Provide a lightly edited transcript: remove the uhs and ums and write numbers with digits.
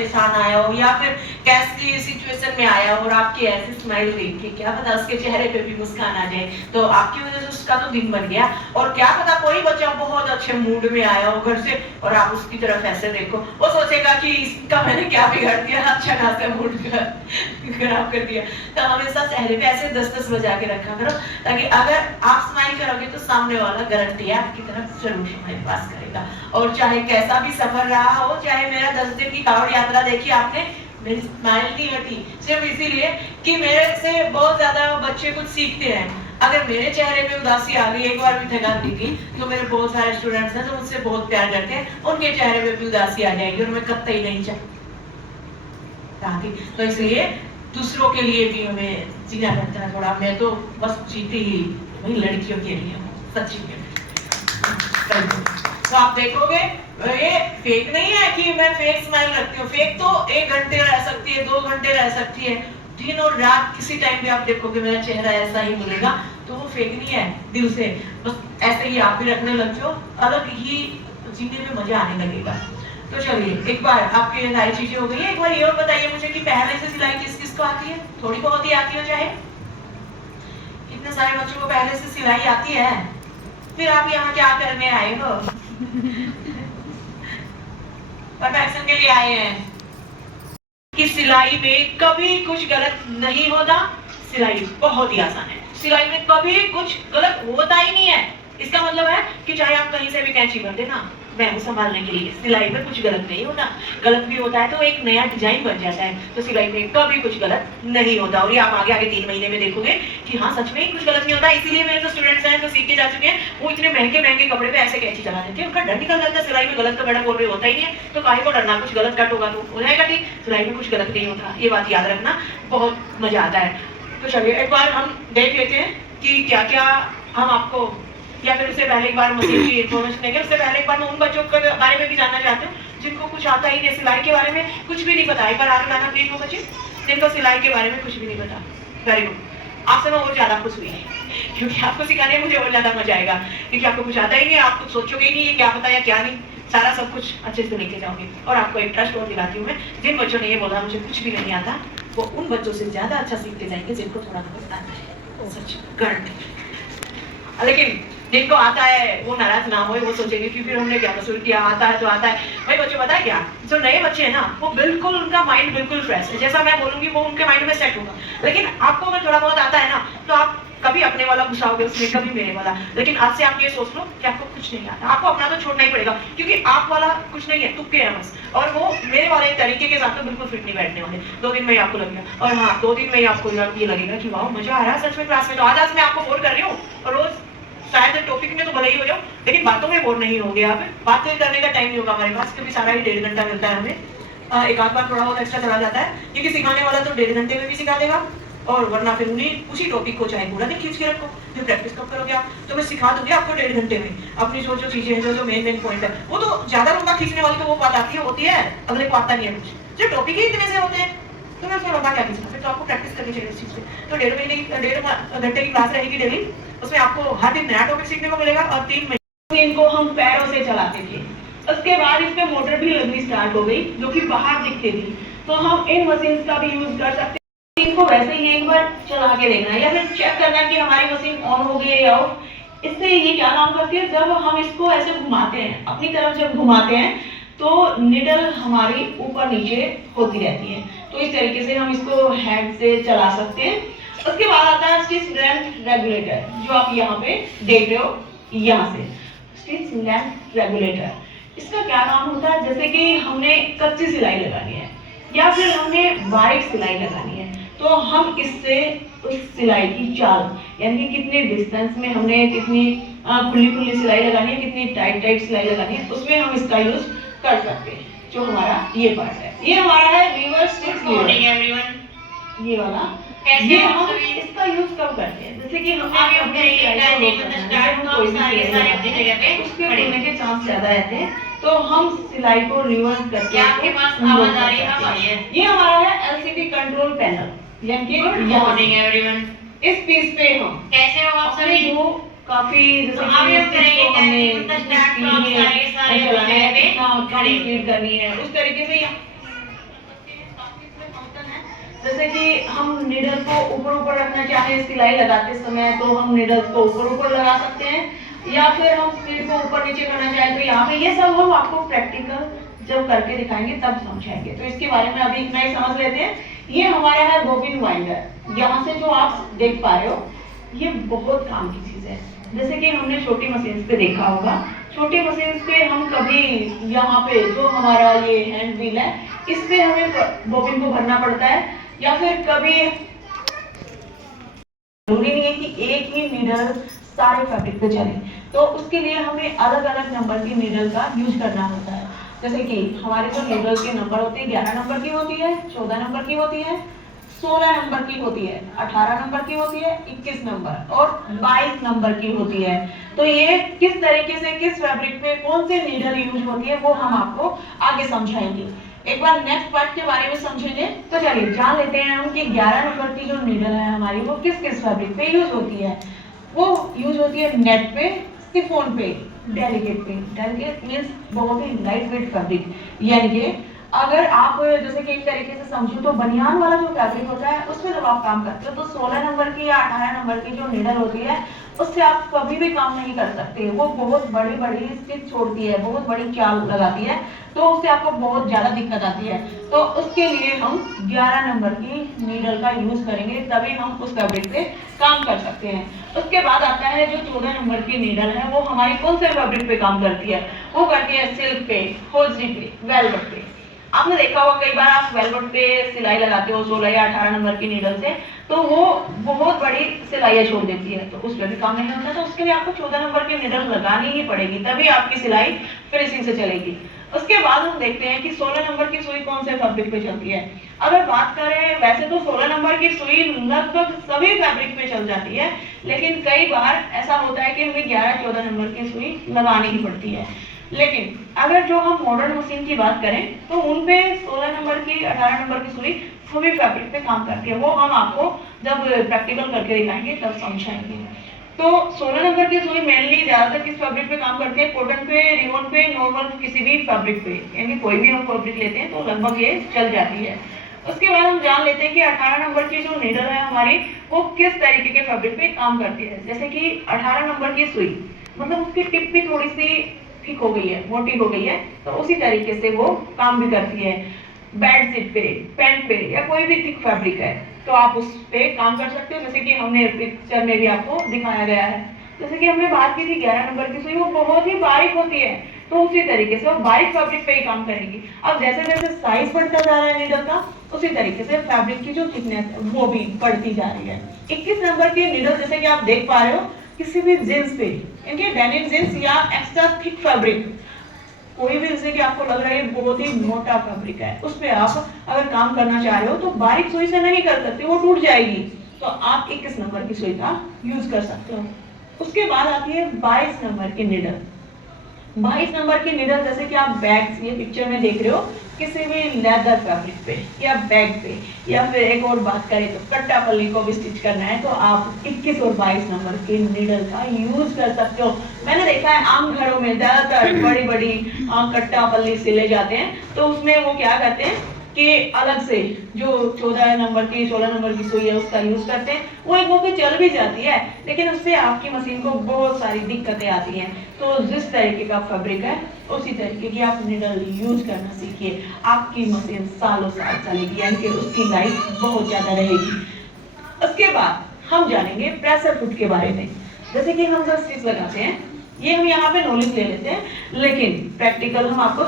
परेशान आया हो या फिर कैसी सिचुएशन में आया हो और आपकी ऐसी स्माइल देख के क्या पता उसके चेहरे पे भी मुस्कान आ जाए, तो आपकी वजह से उसका तो दिन बन गया। और क्या पता कोई बच्चा बहुत अच्छे मूड में आया हो घर से और आप उसकी तरफ ऐसे देखो, वो सोचेगा कि इसका मैंने क्या बिगाड़ दिया, अच्छा खासा मूड खराब कर दिया। तो हमेशा चेहरे पे ऐसे 10-10 बजा के रखा करो, ताकि अगर आप स्माइल करोगे तो सामने वाला गारंटी है आपकी तरफ जरूर स्माइल पास करेगा। और चाहे कैसा भी सफर रहा हो, चाहे मेरा 10 दिन की कांवड़ यात्रा देखी आपने, मेरी स्माइल नहीं हटी सिर्फ इसीलिए कि मेरे से बहुत ज्यादा बच्चे कुछ सीखते हैं। अगर मेरे चेहरे पे उदासी आ गई, एक बार भी थकान दिखी, तो मेरे बहुत सारे स्टूडेंट्स हैं जो मुझसे बहुत प्यार करते हैं, उनके चेहरे पे भी उदासी आ जाएगी और मैं कतई नहीं चाहती। तो इसलिए दूसरों के लिए भी हमें जीना पड़ता है थोड़ा। मैं तो बस जीती ही वही लड़कियों के लिए हूँ, सच्ची में। तो आप देखोगे ये फेक नहीं है कि मैं फेक स्माइल रखती हूँ। फेक तो 1 घंटे रह सकती है, 2 घंटे रह सकती है, दिन और रात किसी टाइम पे आप देखोगे मेरा चेहरा ऐसा ही मिलेगा, तो वो फेक नहीं है दिल से। बस ऐसे ही आप भी रखने लग जाओ, अलग ही जीने में मजा आने लगेगा। तो चलिए, एक बार आपकी सारी चीजें हो गई है, एक बार ये और बताइए मुझे कि पहले से सिलाई किस किस को आती है? थोड़ी बहुत ही आती हो चाहे, इतने सारे बच्चों को पहले से सिलाई आती है, फिर आप यहाँ क्या करने आए हो? परफेक्शन के लिए आए हैं कि सिलाई में कभी कुछ गलत नहीं होता। सिलाई बहुत ही आसान है, सिलाई में कभी कुछ गलत होता ही नहीं है। इसका मतलब है कि चाहे आप कहीं से भी कैंची भर देना मैं संभालने के लिए, सिलाई में कुछ गलत नहीं होता। गलत भी होता है तो एक नया डिजाइन बन जाता है, तो सिलाई में कभी कुछ गलत नहीं होता। और ये आप आगे 3 महीने में देखोगे कि हाँ सच में कुछ गलत नहीं होता। इसीलिए मेरे जो स्टूडेंट्स हैं जो सीख के जा चुके हैं, वो इतने महंगे कपड़े पे ऐसे कैंची चला देते हैं, उनका डर निकल जाता है। सिलाई में गलत तो मैडम बोल रहे होता ही नहीं है, तो काहे को डरना, कुछ गलत कट होगा तो हो जाएगा ठीक। सिलाई में कुछ गलत नहीं होता, ये बात याद रखना, बहुत मजा आता है। तो चलिए एक बार हम देख लेते हैं कि क्या क्या हम आपको, या फिर उससे पहले एक बार मशीन की इन्फॉर्मेशन देंगे। उससे पहले एक बार मैं उन बच्चों के बारे में भी जानना चाहती हूँ जिनको कुछ आता ही नहीं, सिलाई के बारे में कुछ भी नहीं पता। एक बार आगे लाना प्लीज वो बच्चे जिनको सिलाई के बारे में कुछ भी नहीं पता। वेरी गुड, आपसे मैं और ज्यादा खुश हुई है क्योंकि आपको सिखाने में मुझे और ज्यादा मजा आएगा, क्योंकि आपको कुछ आता ही नहीं, आप कुछ सोचोगे ही नहीं ये क्या पता या क्या नहीं, सारा सब कुछ अच्छे से लेके जाओगे। और आपको एक ट्रस्ट और दिलाती हूँ मैं, जिन बच्चों ने ये बोला मुझे कुछ भी नहीं आता, वो उन बच्चों से ज्यादा अच्छा सीखते जाएंगे जिनको थोड़ा बहुत आता है, सच गारंटी। लेकिन जिनको आता है वो नाराज ना हो, वो सोचेंगे कि फिर हमने क्या कसूर किया, आता है तो आता है। भाई बच्चे पता है क्या, जो नए बच्चे हैं ना वो बिल्कुल, उनका माइंड बिल्कुल फ्रेश है, जैसा मैं बोलूंगी वो उनके माइंड में सेट होगा। लेकिन आपको अगर थोड़ा बहुत आता है ना, तो आप कभी अपने वाला घुसाओगे उसमें, कभी मेरे वाला। लेकिन आज से आप ये सोच लो कि आपको कुछ नहीं आता, आपको अपना तो छोड़ना ही पड़ेगा, क्योंकि आप वाला कुछ नहीं है, तुक्के है बस। और वो मेरे वाले तरीके के साथ तो बिल्कुल फिट नहीं बैठने वाले। 2 दिन में ही आपको लगेगा, और हाँ 2 दिन में ही आपको ये लगेगा कि वाह मजा आ रहा है सच में क्लास में। तो आज मैं आपको बोर कर रही हूँ, और रोज शायद टॉपिक में तो भले ही हो जाओ, लेकिन बातों में बोर नहीं होगे आप। बात करने का टाइम नहीं होगा हमारे पास, क्योंकि सारा ही 1.5 घंटा मिलता है हमें। एक आध बार थोड़ा बहुत एक्स्ट्रा चला जाता है, क्योंकि सिखाने वाला तो 1.5 घंटे में भी सिखा देगा, और वरना फिर उसी टॉपिक को चाहे पूरा दिन खींच के रखो, फिर प्रैक्टिस कब करोगे आप? तो मैं सिखा दूंगी आपको 1.5 घंटे में अपनी जो चीजें हैं, जो मेन पॉइंट है। वो तो ज्यादा लंबा खींचने वाली तो वो बात आती है, होती है, अगले को आता नहीं है कुछ। जो टॉपिक ही इतने से होते हैं तो मैं उसमें लंबा क्या खींचना, फिर तो आपको प्रैक्टिस करनी चाहिए उस चीज पे। तो 1.5 घंटे की क्लास रहेगी डेली, उसमें आपको हर दिन नया टॉपिक सीखने को मिलेगा। और 3 महीने इनको हम पैरों से चलाते थे, उसके बाद इस पे मोटर भी लगनी स्टार्ट हो गई जो कि बाहर दिखती थी, तो हम इन मशीन का भी यूज कर सकते हैं। इनको वैसे ही एक बार चला के देखना है या फिर चेक करना है कि हमारी मशीन ऑन हो गई है या ऑफ। इससे ये क्या काम करती है, जब हम इसको ऐसे घुमाते हैं अपनी तरफ, जब घुमाते हैं तो निडल हमारी ऊपर नीचे होती रहती है। तो इस तरीके से हम इसको हैंड से चला सकते हैं। उसके बाद आता है स्टिच लेंथ रेगुलेटर, जो आप यहाँ पे देख रहे हो, यहाँ से स्टिच लेंथ रेगुलेटर। इसका क्या काम होता है, जैसे कि हमने कच्ची सिलाई लगानी है या फिर हमने बारीक सिलाई लगानी है, तो हम इससे उस सिलाई की चाल, यानी कितने डिस्टेंस में हमने कितनी खुली सिलाई लगानी है, कितनी टाइट सिलाई लगानी है, उसमें हम इसका यूज कर सकते हैं। जो हमारा ये पार्ट है, ये हमारा है रिवर्स स्टिच एवरीवन, ये वाला। ये हम इसका यूज कब करते हैं, जैसे कि हम उसके खुलने के चांस ज्यादा रहते हैं, तो हम सिलाई को रिवर्स करके आपके पास आवाज आ रही है। ये हमारा है एलसीडी कंट्रोल पैनल, यानी कि एवरीवन इस पीस पे हम कैसे हो आप सभी, जो काफी जैसे स्पीड करनी है उस तरीके से जैसे कि हम नीडल को ऊपर ऊपर रखना चाहें सिलाई लगाते समय तो हम नीडल को ऊपर ऊपर लगा सकते हैं, या फिर हम स्पीड को ऊपर नीचे करना चाहें तो यहाँ पे, ये सब हम आपको प्रैक्टिकल जब करके दिखाएंगे तब समझाएंगे। तो इसके बारे में अभी इतना ही समझ लेते हैं। ये हमारा है बोबिन वाइंडर। यहाँ से जो आप देख पा रहे हो ये बहुत काम की चीज है। जैसे कि हमने छोटी मशीन पे देखा होगा, छोटी मशीन पे हम कभी यहाँ पे जो हमारा ये हैंड व्हील है इस पे हमें बोबिन को भरना पड़ता है, या फिर कभी जरूरी नहीं है कि एक ही नीडल सारे फैब्रिक पे चले, तो उसके लिए हमें अलग अलग नंबर की नीडल का यूज करना होता है। जैसे कि हमारे जो नीडल के नंबर होते हैं 11 नंबर की होती है, 14 नंबर की होती है, 16 नंबर की होती है, 18 नंबर की होती है, 21 नंबर और 22 नंबर की होती है। तो ये किस तरीके से किस फैब्रिक पे कौन से नीडल यूज होती है वो हम आपको आगे समझाएंगे। एक बार नेक्स्ट पार्ट के बारे में समझेंगे। तो चलिए जान लेते हैं हम कि 11 नंबर की जो नीडल है हमारी वो किस किस फैब्रिक पे यूज होती है। वो यूज होती है नेट पे, शिफॉन पे, डेलिकेट पे। डेलिकेट मींस बहुत ही लाइट वेट फैब्रिक, यानी कि अगर आप जैसे कि एक तरीके से समझो तो बनियान वाला जो फैब्रिक होता है उसमें जब आप काम करते हो तो 16 नंबर की या 18 नंबर की जो नीडल होती है उससे आप कभी भी काम नहीं कर सकते। वो बहुत बड़ी बड़ी स्टिच छोड़ती है, बहुत बड़ी चाल लगाती है, तो उससे आपको बहुत ज्यादा दिक्कत आती है। तो उसके लिए हम 11 नंबर की नीडल का यूज करेंगे, तभी हम उस फैब्रिक पे काम कर सकते हैं। उसके बाद आता है जो 14 नंबर की नीडल है, वो हमारी कौन से फैब्रिक पे काम करती है? वो करती है सिल्क पे, होजरी पे, वेलवेट पे। आपने देखा होगा कई बार आप वेलवेट पे सिलाई लगाते हो 16 या 18 नंबर की नीडल से, तो वो बहुत बड़ी सिलाइयाँ छोड़ देती है, तो उस पर भी काम नहीं होता। तो उसके लिए आपको 14 नंबर की नीडल लगानी ही पड़ेगी, तभी आपकी सिलाई फिनिशिंग से चलेगी। उसके बाद हम देखते हैं कि 16 नंबर की सुई कौन से फैब्रिक पे चलती है। अगर बात करें वैसे तो 16 नंबर की सुई लगभग सभी फैब्रिक पे चल जाती है, लेकिन कई बार ऐसा होता है कि हमें 11-14 नंबर की सुई लगानी ही पड़ती है। लेकिन अगर जो हम मॉडर्न मशीन की बात करें तो उनपे 16 नंबर की 18 नंबर की सुई सभी फैब्रिक पे काम करती है। वो हम आपको जब प्रैक्टिकल करके दिखाएंगे तब समझाएंगे। तो 16 नंबर की सुई मेनली ज्यादातर किस फैब्रिक पे काम करती है? कॉटन पे, रियोन पे, नॉर्मल किसी भी फैब्रिक पे, यानी कोई भी हम फैब्रिक लेते हैं तो लगभग ये चल जाती है। उसके बाद हम जान लेते हैं कि 18 नंबर की जो नीडल है हमारी वो किस तरीके के फैब्रिक पे काम करती है। जैसे कि 18 नंबर की सुई मतलब उसकी टिप भी थोड़ी सी थिक हो गई है, मोटी हो गई है, तो उसी तरीके से वो काम भी करती है। बेडशीट पे, पेंट पे या कोई भी थिक फैब्रिक है तो आप उस पे काम कर सकते हो, जैसे कि हमने पिक्चर में भी आपको दिखाया गया है। जैसे कि हमने बात की थी 11 नंबर की सुई, वो बहुत ही बारीक होती है, तो उसी तरीके से वो बारीक फैब्रिक पे ही काम करेगी। अब जैसे जैसे साइज बढ़ता जा रहा है नीडल का, उसी तरीके से फैब्रिक की जो थिकनेस वो भी बढ़ती जा रही है। 21 नंबर की नीडल जैसे कि आप देख पा रहे हो, किसी भी जींस पे, इनके डेनिम जींस या एक्स्ट्रा थिक फैब्रिक, कोई भी जैसे कि आपको लग रहा है बहुत ही मोटा फैब्रिक है, उस पे आप अगर काम करना चाह रहे हो तो बारीक सुई से नहीं कर सकते, वो टूट जाएगी, तो आप 21 नंबर की सुई का यूज कर सकते हो। उसके बाद आती है 22 नंबर की नीडल। 22 नंबर की नीडल जैसे कि आप बैग, ये पिक्चर में देख रहे हो, किसी भी लेदर फैब्रिक पे या बैग पे, या फिर एक और बात करें तो कट्टा पल्ली को भी स्टिच करना है तो आप 21 और 22 नंबर की नीडल का यूज कर सकते हो। मैंने देखा है आम घरों में ज्यादातर बड़ी बड़ी कट्टा पल्ली सिले जाते हैं, तो उसमें वो क्या करते हैं कि अलग से जो 14 नंबर की 16 नंबर की सुई है उसका यूज करते हैं। वो एक मौके चल भी जाती है, लेकिन उससे आपकी मशीन को बहुत सारी दिक्कतें आती हैं। तो जिस तरीके का फैब्रिक है उसी तरीके की आप नीडल यूज करना सीखिए, आपकी मशीन सालों साल चलेगी, यानी कि उसकी लाइफ बहुत ज्यादा रहेगी। उसके बाद हम जानेंगे प्रेशर फुट के बारे में। जैसे कि हम जो स्टिच लगाते हैं ये हम यहाँ पे नॉलेज ले लेते हैं, लेकिन प्रैक्टिकल हम आपको